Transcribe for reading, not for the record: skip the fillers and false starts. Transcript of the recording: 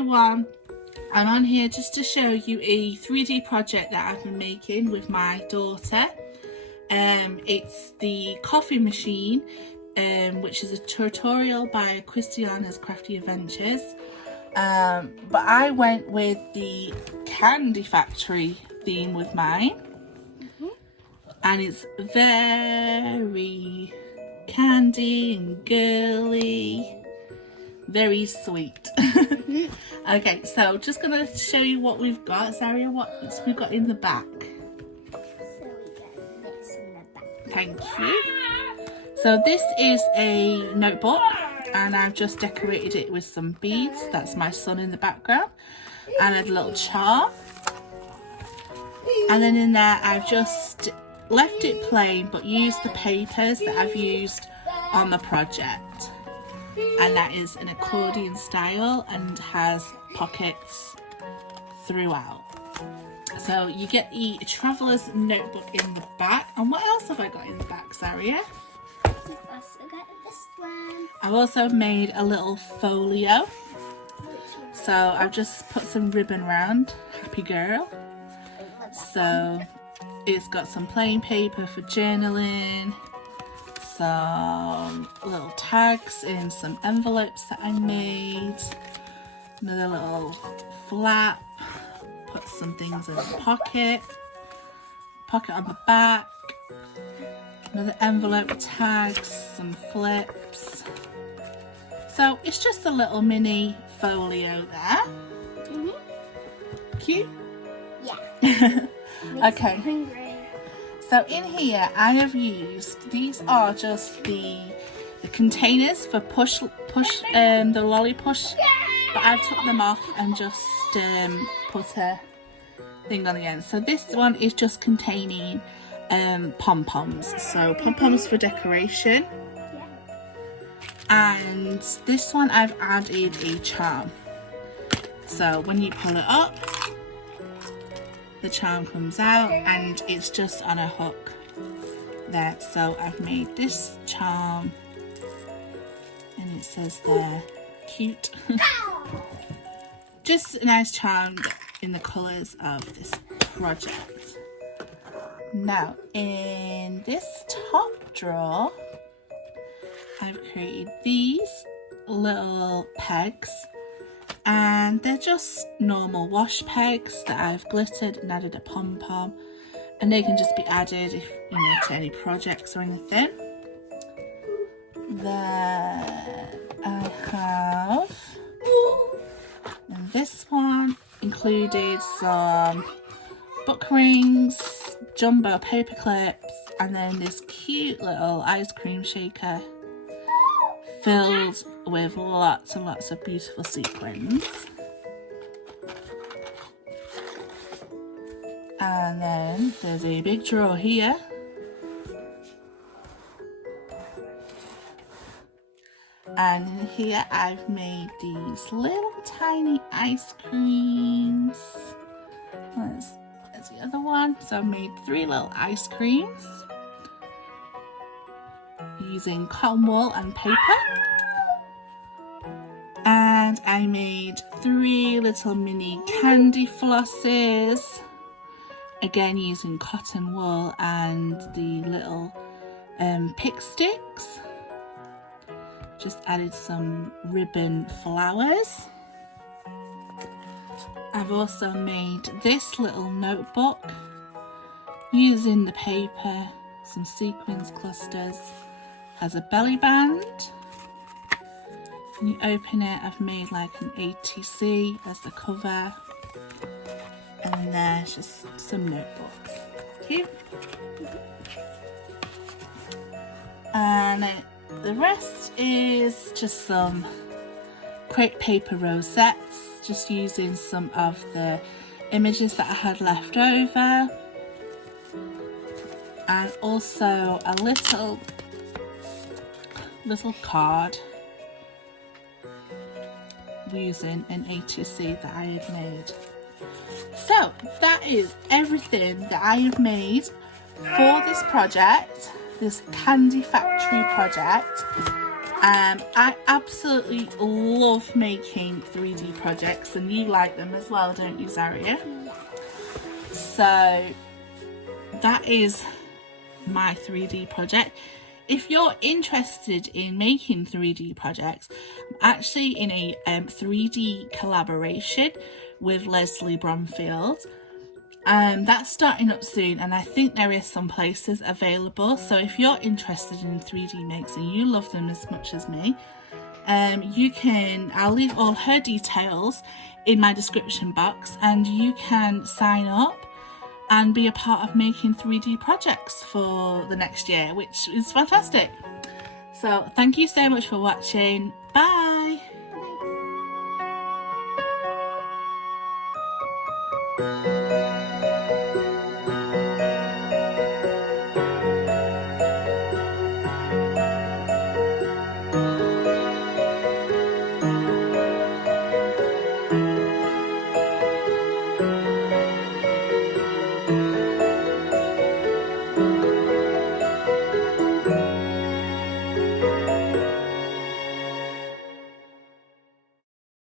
everyone, I'm on here just to show you a 3D project that I've been making with my daughter. It's the coffee machine, which is a tutorial by Christiana's Crafty Adventures. But I went with the candy factory theme with mine. And it's very candy and girly. Very sweet. Okay, so just gonna show you what we've got. Zaria, what we've got in the back. So we got this in the back. Thank you. So this is a notebook and I've just decorated it with some beads. That's my son in the background. And a little charm. And then in there I've just left it plain but used the papers that I've used on the project. And that is an accordion style and has pockets throughout. So you get a traveller's notebook in the back. And what else have I got in the back, Zaria? We've also got this one. I've also made a little folio. So I've just put some ribbon around. Happy girl. So it's got some plain paper for journaling. Some little tags in some envelopes that I made. Another little flap. Put some things in the pocket. Pocket on the back. Another envelope with tags. Some flips. So it's just a little mini folio there. Cute? Yeah. Okay. So in here I have used, these are just the containers for the lolly push, but I've took them off and just put a thing on the end. So this one is just containing pom-poms, so pom-poms for decoration. And this one I've added a charm. So when you pull it up, the charm comes out and it's just on a hook there. So I've made this charm and it says there, cute. Just a nice charm in the colours of this project. Now in this top drawer I've created these little pegs. And they're just normal wash pegs that I've glittered and added a pom-pom, and they can just be added if to any projects or anything. Then I have, and this one included some book rings, jumbo paper clips, and then this cute little ice cream shaker filled with lots and lots of beautiful sequins. And then there's a big drawer here. And in here I've made these little tiny ice creams. There's the other one. So I've made 3 little ice creams using cotton wool and paper. And I made 3 little mini candy flosses, again using cotton wool and the little pick sticks. Just added some ribbon flowers. I've also made this little notebook using the paper, some sequins clusters, has a belly band. When you open it, I've made like an ATC as the cover, and then there's just some notebooks. Cute. And the rest is just some crepe paper rosettes, just using some of the images that I had left over, and also a little card using an A2C that I had made. So that is everything that I have made for this project, this candy factory project. I absolutely love making 3D projects, and you like them as well, don't you, Zaria? Yeah. So that is my 3D project. If you're interested in making 3D projects, I'm actually in a 3D collaboration with Leslie Bromfield. That's starting up soon, and I think there is some places available. So if you're interested in 3D makes and you love them as much as me, I'll leave all her details in my description box, and you can sign up and be a part of making 3D projects for the next year, which is fantastic. So thank you so much for watching. Bye.